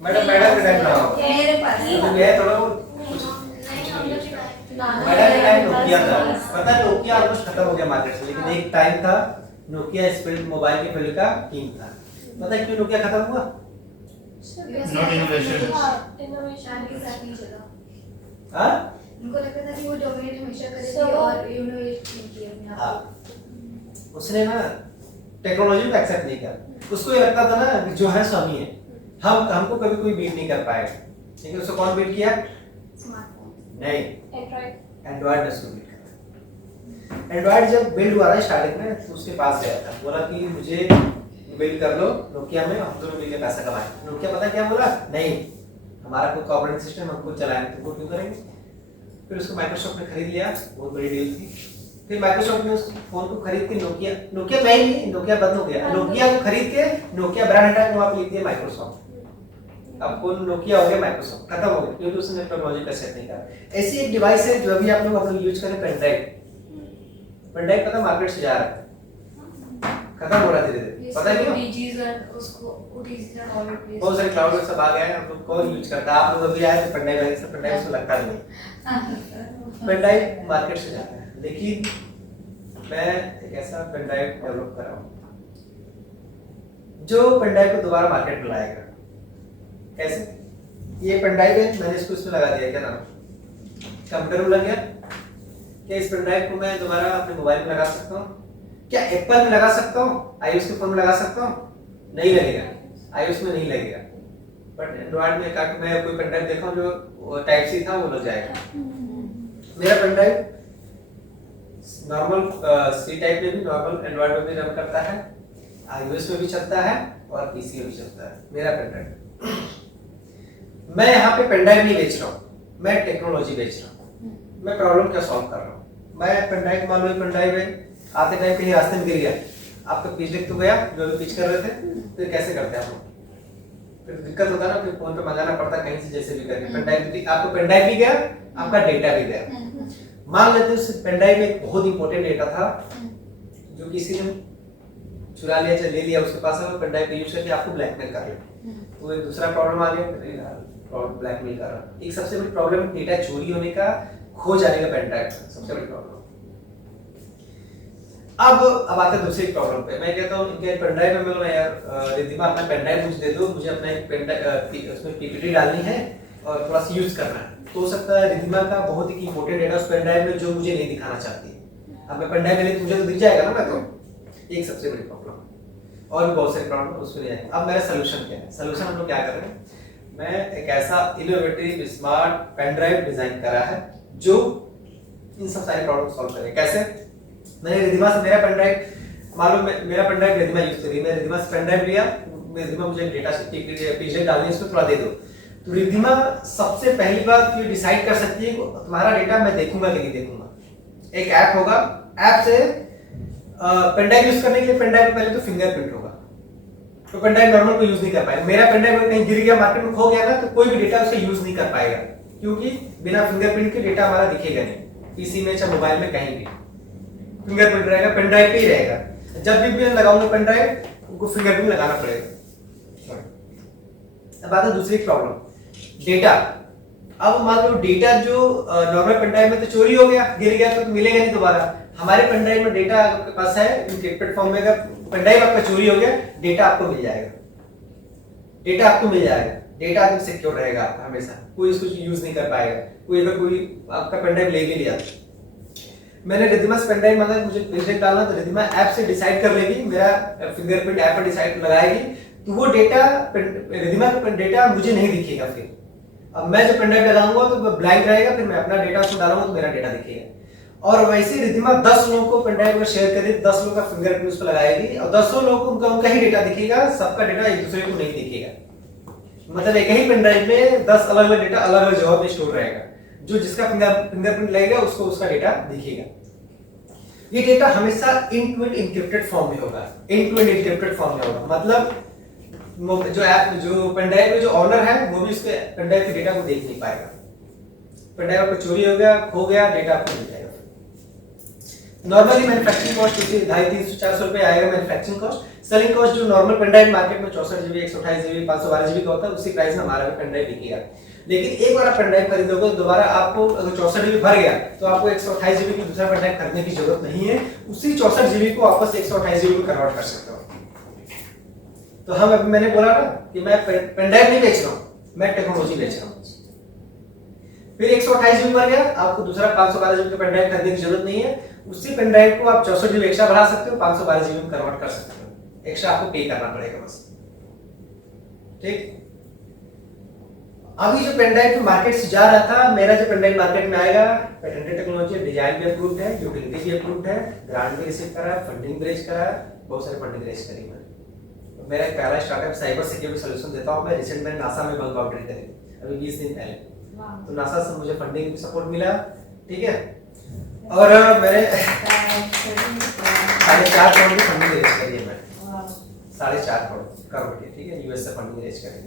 Madam madam के time रहा मेरे पास तो मैं थोड़ा कुछ मैडम के टाइम नोकिया था। पता है नोकिया ऑलमोस्ट खत्म हो गया मार्केट से, लेकिन एक टाइम था नोकिया इस फील्ड मोबाइल के फील्ड का किंग था। पता है क्यों नोकिया खत्म हुआ? Not innovation. इनोवेशन के साथ नहीं चला। हाँ उनको लगता था कि वो डोमिनेट हमेशा करेगी और इनोवेशन की अपने हाँ आप उसने ना टेक्नोलॉजी को एक्सेप्ट नहीं किया। उसको ये लगता था ना कि जो है स्वामी है, हमको कभी कोई बीट नहीं कर पाएगा। लेकिन उसको कौन बीट किया? स्मार्टफोन नहीं, एंड्रॉइड एंड्रॉइड ने उसको बीट किया। एंड्रॉइड जब बिल्ड हुआ था स्टार्टिंग में तो उसके पास गया था, बोला कि मुझे बिल्ड कर लो नोकिया में, हम दोनों मिलकर पैसा कमाएं। नोकिया पता क्या बोला? नहीं, हमारा कोई ऑपरेटिंग सिस्टम हमको चलाएंगे, तुमको क्यों करेंगे? फिर उसको माइक्रोसॉफ्ट ने खरीद लिया, बहुत बड़ी डील थी। फिर माइक्रोसॉफ्ट ने उस फोन को खरीद के नोकिया में ही नहीं, नोकिया बंद हो गया, नोकिया को खरीद के नोकिया ब्रांड हटा के वहां पे लिख दिया माइक्रोसॉफ्ट। अब फोन नोकिया हो गया, माइक्रोसॉफ्ट खत्म हो गया, क्योंकि उसने टेक्नोलॉजी का सेट नहीं करा। ऐसी एक डिवाइस है जो अभी आप लोग यूज करें, पेन ड्राइव पता मार्केट से जा रहा है, खत्म हो रहा है धीरे धीरे। पता है क्यों? डीजीज और उसको ओटीजी और ऑल प्लेस बहुत सारे क्लाउड सब आ गए हैं, हम लोग कौन यूज करता है? आप लोग अभी आए तो पेन ड्राइव से, पेन ड्राइव से लगता नहीं। पेन ड्राइव मार्केट से जाता है, लेकिन मैं एक ऐसा पेन ड्राइव डेवलप कर रहा हूँ जो पेन ड्राइव को दोबारा मार्केट में लाएगा। कैसे? ये पेन ड्राइव है, मैंने इसको इसमें लगा दिया, क्या नाम, कंप्यूटर में लग गया। क्या इस पेन ड्राइव को मैं दोबारा अपने मोबाइल में लगा सकता हूँ? क्या एप्पल में लगा सकता हूँ? आईओएस के फोन में लगा सकता हूँ? नहीं लगेगा, आईओएस में नहीं लगेगा। बट एंड्रॉइड में क्या मैं कोई पेन ड्राइव देखा हूँ जो टाइप सी था, वो लग जाएगा। मेरा pen drive normal C type में भी, नॉर्मल एंड्रॉइड में भी रन करता है, आईओएस में भी चलता है और पीसी में भी चलता है मेरा पेन ड्राइव। मैं यहाँ पे पेन ड्राइव नहीं बेच रहा हूँ, मैं टेक्नोलॉजी बेच रहा हूँ। मैं प्रॉब्लम क्या सॉल्व कर रहा हूँ? मैं पेन ड्राइव, मान लो पेन ड्राइव है, आते टाइम कहीं रास्ते में गिर गया, आपका पिच डेक तो गया जो अभी पिच कर रहे थे, फिर कैसे करते हैं आप लोग? फिर दिक्कत होता है ना, फिर फोन पे मंगाना पड़ता कहीं से, जैसे भी करके। पेन ड्राइव, आपको पेन ड्राइव भी गया, आपका डेटा भी गया। मान लेते हैं उस पेन ड्राइव में एक बहुत इंपॉर्टेंट डेटा था जो किसी ने चुरा लिया, ले लिया उसके पास, और पेन ड्राइव यूज करके आपको ब्लैकमेल कर लिया। तो एक दूसरा प्रॉब्लम आ गया, ब्लैकमेल कर रहा। एक सबसे बड़ी प्रॉब्लम डेटा चोरी होने का, खो जाने का पेन ड्राइव का सबसे बड़ी प्रॉब्लम। अब आते हैं दूसरी प्रॉब्लम पे। मैं कहता हूँ इनके पेन ड्राइव में बोलो यार रिद्धिमा अपना पेन ड्राइव मुझे दे दो, मुझे अपना एक पेन ड्राइव उसमें पीपीटी डालनी है और थोड़ा सा यूज करना है। तो हो सकता है रिद्धिमा का बहुत ही इंपॉर्टेंट डेटा उस पेन ड्राइव में जो मुझे नहीं दिखाना चाहती है। अब मैं पेन ड्राइव ले मुझे तो दिख जाएगा ना, मैं तो एक सबसे बड़ी प्रॉब्लम। और भी बहुत सारी प्रॉब्लम उसमें नहीं आएगी। अब मेरा सोल्यूशन क्या है? सोल्यूशन हम लोग क्या कर रहे हैं, मैं एक ऐसा innovative smart pen drive design करा है जो इन सब सारी प्रॉब्लम सॉल्व करे। कैसे? मैंने रिद्धिमा से मेरा पेन ड्राइव, मालूम मेरा पेन ड्राइव रिद्धिमा यूज करी, मैं रिद्धिमा से पेन ड्राइव लिया, रिद्धिमा मुझे डेटा पीछे डालनी है, इसमें थोड़ा दे दो। तो रिद्धिमा सबसे पहली बात ये डिसाइड कर सकती है कि तुम्हारा डेटा मैं देखूंगा कि नहीं देखूंगा। एक ऐप होगा, ऐप से पेन ड्राइव यूज करने के लिए पेन ड्राइव पहले तो फिंगरप्रिंट होगा, तो पेन ड्राइव नॉर्मल को यूज नहीं कर पाएगा। मेरा पेन ड्राइव कहीं गिर गया, मार्केट में खो गया ना, तो कोई भी डेटा उसे यूज नहीं कर पाएगा, क्योंकि बिना फिंगरप्रिंट के डेटा हमारा दिखेगा नहीं, पीसी में चाहे मोबाइल में कहीं भी फिंगरप्रिंट रहेगा, पेन ड्राइव पे ही रहेगा। जब भी मैं लगाऊंगा पेन ड्राइव, उनको फिंगरप्रिंट लगाना पड़ेगा। अब आते हैं दूसरी प्रॉब्लम, डेटा। अब मान लो डेटा जो नॉर्मल पेन ड्राइव में तो चोरी हो गया, गिर गया तो मिलेगा नहीं दोबारा। हमारे पेन ड्राइव में डेटा आपके पास है इनक्रिप्टेड फॉर्म में, अगर पेन ड्राइव आपका चोरी हो गया, डेटा आपको मिल जाएगा, डेटा आपको मिल जाएगा। डेटा एकदम सिक्योर रहेगा हमेशा, कोई इसको यूज नहीं कर पाएगा। कोई अगर कोई आपका पेन ड्राइव ले भी लिया, मैंने रिद्धिमा से पेन ड्राइव मांगा, मुझे पिक्चर डालना, तो रिद्धिमा ऐप से डिसाइड कर लेगी, मेरा फिंगरप्रिंट ऐप पर डिसाइड लगाएगी, तो वो डेटा रिद्धिमा का डेटा मुझे नहीं दिखेगा। फिर अब मैं जो पेन ड्राइव लगाऊंगा तो ब्लैंक रहेगा, फिर मैं अपना डेटा उसमें डालूंगा तो मेरा डेटा दिखेगा। और वैसे रिद्धिमा 10 लोगों को पेन ड्राइव शेयर करेगी, 10 लोगों का फिंगरप्रिंट उस पर लगाएगी, और 10 लोगों को उनका ही डेटा दिखेगा, सबका डेटा एक दूसरे को नहीं दिखेगा। मतलब एक ही पेन ड्राइव में 10 अलग अलग डेटा अलग अलग जगह पे स्टोर रहेगा, जो जिसका फिंगरप्रिंट लगेगा उसको उसका डेटा दिखेगा। ये डेटा हमेशा end to end encrypted form में होगा, end to end encrypted form में होगा। मतलब जो ऐप, जो पेन ड्राइव में जो ऑनर है, वो भी उसके पेन ड्राइव के डेटा को देख नहीं पाएगा। पेन ड्राइव आपको चोरी हो गया, खो गया, डेटा आपको मिल जाएगा। नॉर्मली मैन्युफैक्चरिंग कॉस्ट उसी 250-300-400 रुपए आएगा मैन्युफैक्चरिंग कॉस्ट। सेलिंग कॉस्ट जो नॉर्मल पेन ड्राइव मार्केट में 64 जीबी 128 जीबी 512 जीबी का होता है उसी प्राइस में हमारा भी पेन ड्राइव बिकेगा। लेकिन एक बार आप पेन ड्राइव खरीदोगे दोबारा आपको अगर 64 जीबी भर गया तो आपको 128 जीबी की दूसरा पेन ड्राइव खरीदने की जरूरत नहीं है, उसी 64 जीबी को वापस 128 जीबी में कन्वर्ट कर सकते हो। तो हम अभी मैंने बोला ना कि मैं पेन ड्राइव नहीं बेच रहा हूँ, मैं टेक्नोलॉजी बेच रहा हूँ। फिर 128 जीबी भर गया, आपको दूसरा 512 जीबी का पेन ड्राइव खरीदने की जरूरत नहीं है, उसी पेन ड्राइव को आप 64 जीबी एक्स्ट्रा बढ़ा सकते हो, 512 जीबी में कन्वर्ट कर सकते हो, एक्स्ट्रा आपको पे करना पड़ेगा बस। ठीक, अभी जो पेन ड्राइव मार्केट से जा रहा था, मेरा जो पेन ड्राइव मार्केट में आएगा पेटेंटेड टेक्नोलॉजी, डिजाइन भी अप्रूव्ड है, यूटिलिटी भी अप्रूव्ड है, ग्रांट भी रिसीव करा है, फंडिंग रेज करा है, बहुत सारे फंडिंग रेज करी मैंने। तो मेरा एक पहला स्टार्टअप साइबर सिक्योरिटी सॉल्यूशन देता हूं मैं, रिसेंट में नासा में बग बाउंड्री करी अभी 20 दिन पहले। तो नासा से मुझे फंडिंग सपोर्ट मिला, ठीक है, और मैंने 4.5 करोड़ की फंडिंग रेज करी है मैं, 4.5 करोड़ की, ठीक है, यूएस से फंडिंग रेज करी।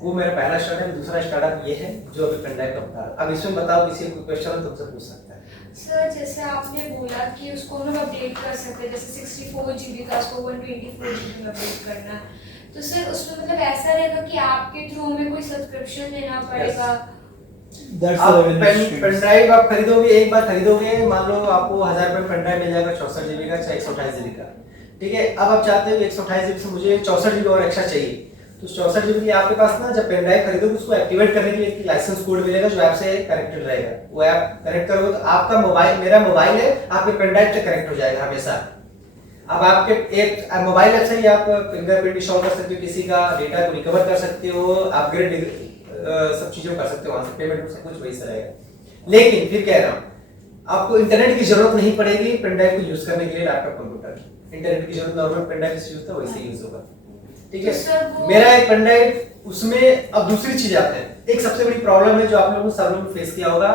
वो मेरा पहला स्टार्टअप। दूसरा स्टार्टअप ये है जो अभी पेन ड्राइव का बता रहा। अब इसमें बताओ किसी को क्वेश्चन है तुमसे पूछ सकता है। सर जैसे आपने बोला कि उसको हम लोग अपडेट कर सकते हैं, जैसे 64 जीबी का उसको 124 जीबी में अपडेट करना है, तो सर उसमें मतलब ऐसा रहेगा कि आपके थ्रू हमें कोई सब्सक्रिप्शन लेना पड़ेगा? आप पेन ड्राइव आप खरीदोगे, एक बार खरीदोगे, मान लो आपको 1000 रुपए पेन ड्राइव मिल जाएगा 64 जीबी का, चाहे 128 जीबी का, ठीक है। अब आप चाहते हो 128 जीबी से मुझे 64 जीबी और एक्स्ट्रा चाहिए, तो 64 जीबी के आपके पास ना जब पेन ड्राइव खरीदोगे उसको एक्टिवेट करने के लिए एक लाइसेंस कोड मिलेगा जो ऐप से कनेक्टेड रहेगा। वो ऐप कनेक्ट करोगे तो आपका मोबाइल, मेरा मोबाइल है, आपके पेन ड्राइव से कनेक्ट हो जाएगा हमेशा। अब आपके एक मोबाइल ऐप से ही आप फिंगरप्रिंट इंस्टॉल कर सकते हो, किसी का डेटा को रिकवर कर सकते हो, अपग्रेड सब चीजों कर सकते हो, वहां से पेमेंट सब कुछ वही से रहेगा। लेकिन फिर कह रहा हूं आपको इंटरनेट की जरूरत नहीं पड़ेगी पेन ड्राइव को यूज करने के लिए, लैपटॉप कंप्यूटर इंटरनेट की जरूरत नॉर्मल पेन ड्राइव से यूज होता है वैसे यूज होगा, ठीक है। मेरा एक पेन ड्राइव, उसमें अब दूसरी चीज आते हैं। एक सबसे बड़ी प्रॉब्लम है जो आप लोगों ने सब लोगों ने फेस किया होगा,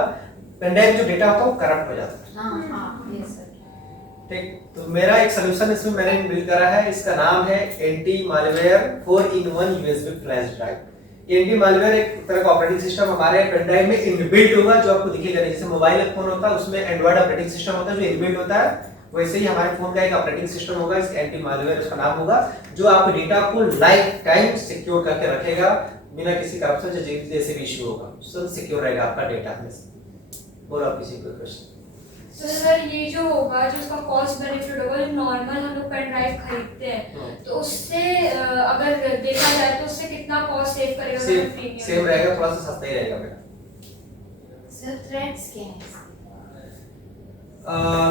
पेन ड्राइव जो डेटा होता है वो करप्ट हो जाता है। हाँ, यस सर। ठीक, तो मेरा एक सलूशन इसमें मैंने बिल्ड करा है, इसका नाम है anti malware 4-in-1 USB flash drive. Anti malware एक तरह का ऑपरेटिंग सिस्टम हमारे पेन ड्राइव में इनबिल्ट होगा, जो आपको दिखेगा नहीं। जैसे मोबाइल फोन होता है उसमें एंड्रॉइड ऑपरेटिंग सिस्टम होता है जो इनबिल्ट होता है, वैसे ही हमारे फोन का एक ऑपरेटिंग सिस्टम होगा, इस एंटी मालवेयर उसका नाम होगा, जो आपके डेटा को लाइफ टाइम सिक्योर करके रखेगा बिना किसी करप्शन जैसे भी इशू होगा, सब सिक्योर रहेगा आपका डेटा हमेशा। और आप किसी को क्वेश्चन? तो सर ये जो होगा, जो उसका कॉस्ट बेनिफिट होगा, जो नॉर्मल हम लोग पेन ड्राइव खरीदते हैं, तो उससे अगर देखा जाए तो उससे कितना कॉस्ट सेव करेगा? सेम रहेगा, थोड़ा सा सस्ता ही रहेगा बेटा। सर थ्रेड्स क्या है?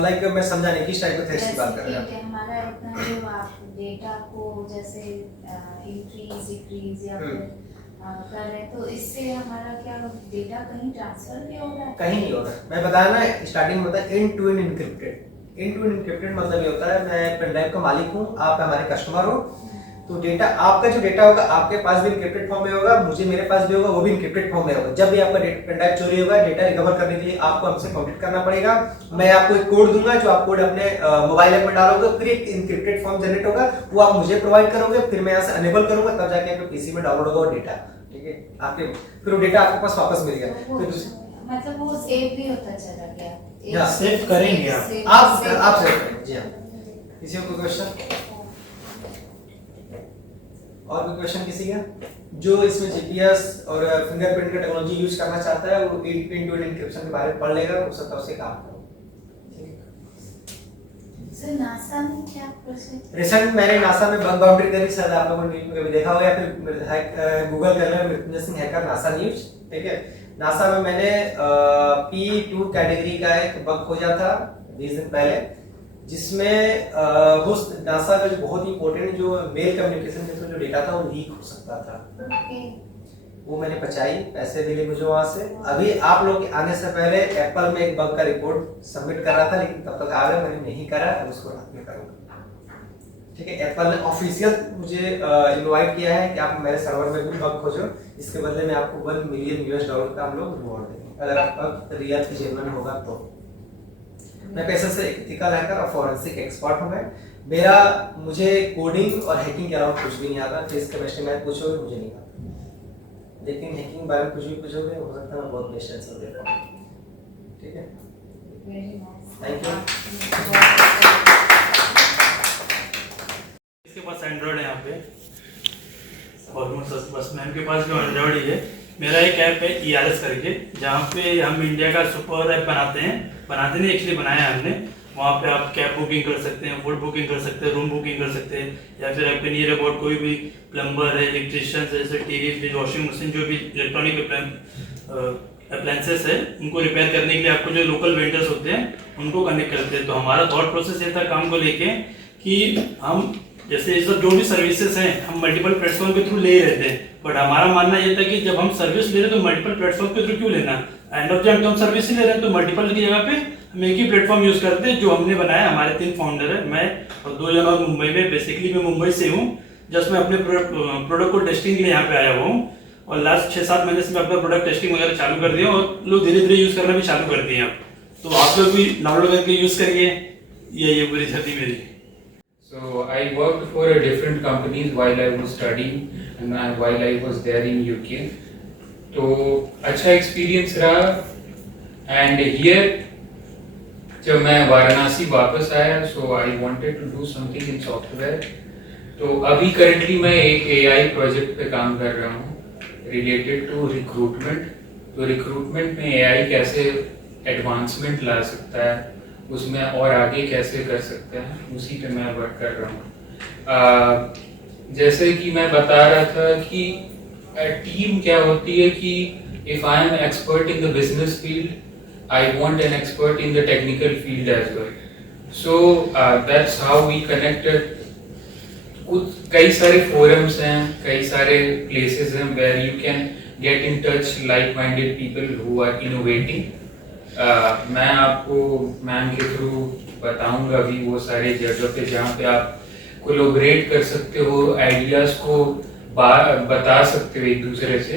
लाइक मैं समझा नहीं किस टाइप के थ्रेड्स की बात कर रहे हैं। हमारा इतना जो आप डेटा को जैसे इंक्रीज डिक्रीज या फिर कर रहे हैं, तो इससे हमारा क्या डेटा कहीं ट्रांसफर भी हो रहा है? कहीं नहीं हो रहा है। मैं बताया ना स्टार्टिंग में बताया end to end encrypted. End to end encrypted मतलब ये होता है मैं पेन ड्राइव का मालिक हूँ, आप हमारे कस्टमर हो, तो डेटा आपका जो डेटा होगा आपके पास भी एन्क्रिप्टेड फॉर्म में होगा, मुझे मेरे पास भी होगा, वो भी एन्क्रिप्टेड फॉर्म में होगा। जब भी आपका पेन ड्राइव चोरी होगा, डेटा रिकवर करने के लिए आपको हमसे कॉन्टैक्ट करना पड़ेगा। मैं आपको एक कोड दूंगा जो आप कोड अपने मोबाइल ऐप में डालोगे, फिर एक एन्क्रिप्टेड फॉर्म जनरेट होगा, वो आप मुझे प्रोवाइड करोगे, फिर मैं यहाँ से अनेबल करूंगा, तब जाके आपके पीसी में डाउनलोड होगा डेटा, ठीक है। आपके फिर वो डेटा आपके पास वापस मिल गया। मतलब वो सेव भी होता चला गया। सेव करेंगे आप सेव करेंगे। जी हाँ, किसी को क्वेश्चन? और कोई क्वेश्चन किसी का जो इसमें जीपीएस और फिंगरप्रिंट का टेक्नोलॉजी यूज करना चाहता है, वो एंड टू एंड एन्क्रिप्शन के बारे में पढ़ लेगा, हो सकता है उससे काम करो। सर नासा में क्या प्रोसेस? रिसेंट मैंने नासा में बग बाउंड्री करी, शायद आप लोगों ने कभी देखा होगा या फिर गूगल कर लेना Mrityunjay Singh hacker NASA news, ठीक है। नासा में मैंने P2 कैटेगरी का एक बग खोजा था 20 दिन पहले, जिसमें नासा का जो बहुत ही इंपॉर्टेंट जो मेल कम्युनिकेशन के थ्रू जो डेटा था वो लीक हो सकता था। वो मैंने बचाई, पैसे मिले मुझे वहां से। अभी आप लोग के आने से पहले एप्पल में एक बग का रिपोर्ट सबमिट कर रहा था, लेकिन तब तक आ गया, मैंने नहीं करा, अब उसको रात में करूंगा, ठीक है। एप्पल ने ऑफिशियल मुझे इनवाइट किया है कि आप मेरे सर्वर में भी बग खोजो, इसके बदले में आपको $1 मिलियन का हम लोग रिवॉर्ड देंगे अगर आपका रियल जेन्युइन होगा तो। मैं पैसे से एथिकल हैकर और फॉरेंसिक एक्सपर्ट हूं मैं। मुझे कोडिंग और हैकिंग के अलावा कुछ भी नहीं आता। फेस केमिस्ट्री मैथ पूछोगे मुझे नहीं आता, लेकिन हैकिंग के बारे में कुछ भी पूछोगे हो सकता है मैं बहुत बेस्ट आंसर दे पाऊं, ठीक है। Very nice. Thank you. इसके पास एंड्रॉइड है यहाँ पे, ऑलमोस्ट बस मैम के पास भी एंड्रॉइड ही है। मेरा एक ऐप है ERS करके, जहाँ पे हम इंडिया का सुपर ऐप बनाते नहीं एक्चुअली बनाया है हमने। वहाँ पे आप कैब बुकिंग कर सकते हैं, फूड बुकिंग कर सकते हैं, रूम बुकिंग कर सकते हैं, या फिर आपके नियर अबाउट कोई भी प्लम्बर है, इलेक्ट्रिशियन है, जैसे टीवी फ्रिज वॉशिंग मशीन, जो भी इलेक्ट्रॉनिक अप्लायंसेस है, उनको रिपेयर करने के लिए आपको जो लोकल वेंडर्स होते हैं उनको कनेक्ट करते हैं। तो हमारा थॉट प्रोसेस ये था काम को लेके कि हम जैसे ये सब जो भी सर्विसेज हैं हम मल्टीपल प्लेटफॉर्म के थ्रू ले रहे थे, बट हमारा मानना ये था कि जब हम सर्विस ले रहे हैं तो मल्टीपल प्लेटफॉर्म के थ्रू क्यों लेना, एंड ऑफ द तो हम सर्विस ही ले रहे हैं, तो मल्टीपल की जगह पे हम एक ही प्लेटफॉर्म यूज करते हैं जो हमने बनाया। हमारे 3 फाउंडर है, मैं और 2 जन और मुंबई में। बेसिकली मैं मुंबई से हूँ, जस्ट मैं अपने प्रोडक्ट को टेस्टिंग के लिए यहाँ पे आया हुआ हूँ, और लास्ट 6-7 महीने से मैं अपना प्रोडक्ट टेस्टिंग वगैरह चालू कर दिया और लोग धीरे धीरे यूज करना भी चालू कर दिए। तो आप लोग भी डाउनलोड करके यूज करिए। ये पूरी जर्नी मेरी। So I worked for different companies while I was studying and while I was there in UK. तो अच्छा एक्सपीरियंस रहा। एंड हियर जब मैं वाराणसी वापस आया, so I wanted to do something in software. तो अभी करंटली मैं एक AI प्रोजेक्ट पे काम कर रहा हूँ रिलेटेड टू रिक्रूटमेंट। तो रिक्रूटमेंट में AI कैसे एडवांसमेंट ला सकता है, उसमें और आगे कैसे कर सकते हैं, उसी पे मैं वर्क कर रहा हूँ। जैसे कि मैं बता रहा था कि टीम क्या होती है कि if I am expert in the business field, I want an expert in the technical field as well. So that's how we connected. कई सारे फोरम्स हैं, कई सारे प्लेसेस हैं where you can get in touch like minded people who are innovating. मैं आपको ma'am के through बताऊंगा अभी वो सारे जगह पे जहाँ पे आप कोलैबोरेट कर सकते हो, आइडियाज को बता सकते हो एक दूसरे से,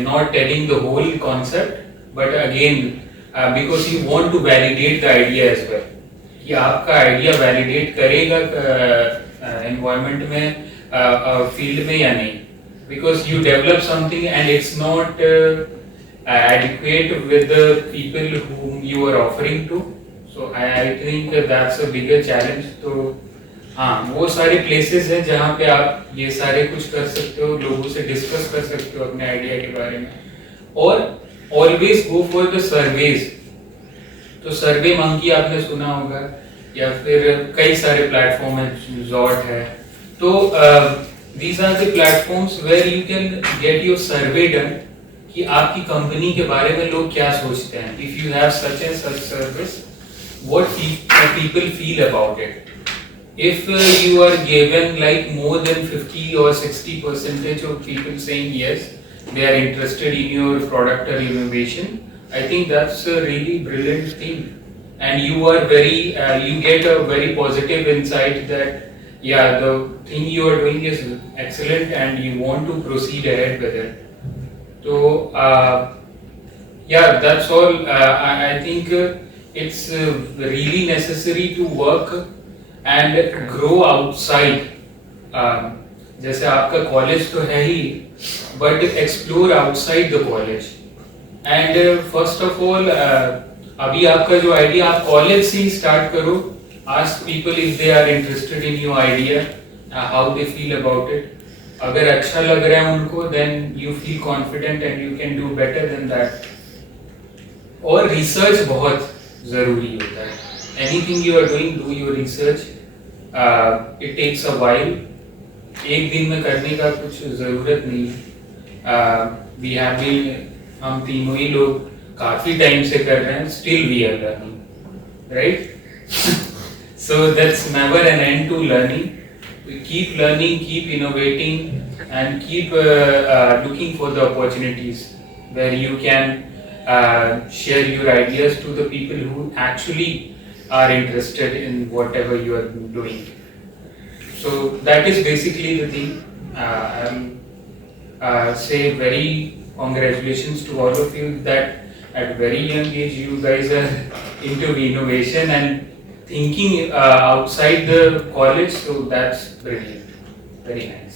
not telling the whole concept but again because you want to validate the idea as well, कि आपका आइडिया वैलिडेट करेगा एनवायरनमेंट में, फील्ड में या नहीं, because you develop something and it's not adequate with the people whom you are offering to. So I think that's a bigger challenge. तो हाँ, वो सारे places हैं जहाँ पे आप ये सारे कुछ कर सकते हो, लोगों से डिस्कस कर सकते हो अपने आइडिया के बारे में, और always go for the surveys। तो सर्वे मंकी आपने सुना होगा, या फिर कई सारे प्लेटफॉर्म है, Zort है। तो these are the platforms where you can get your survey done कि आपकी कंपनी के बारे में लोग क्या सोचते हैं। If you have such and such service, what people feel about it. If you are given like more than 50 or 60% of people saying yes, they are interested in your product or innovation, I think that's a really brilliant thing, and you are very you get a very positive insight that yeah, the thing you are doing is excellent and you want to proceed ahead with it. So yeah, that's all. I think it's really necessary to work and grow outside. जैसे आपका college तो है ही, but explore outside the college. And first of all, अभी आपका जो idea आप college से ही start करो। Ask people if they are interested in your idea, how they feel about it. अगर अच्छा लग रहा है उनको, then you feel confident and you can do better than that. और रिसर्च बहुत जरूरी होता है। Anything you are doing, do your research. It takes a while. एक दिन में करने का कुछ जरूरत नहीं। We have been, हम तीनों ही लोग काफी टाइम से कर रहे हैं, still we are learning, right? So that's never an end to learning. We keep learning, keep innovating, and keep looking for the opportunities where you can share your ideas to the people who actually are interested in whatever you are doing. So that is basically the thing. I'll say very congratulations to all of you that at very young age you guys are into innovation and thinking outside the college, so that's brilliant, very nice.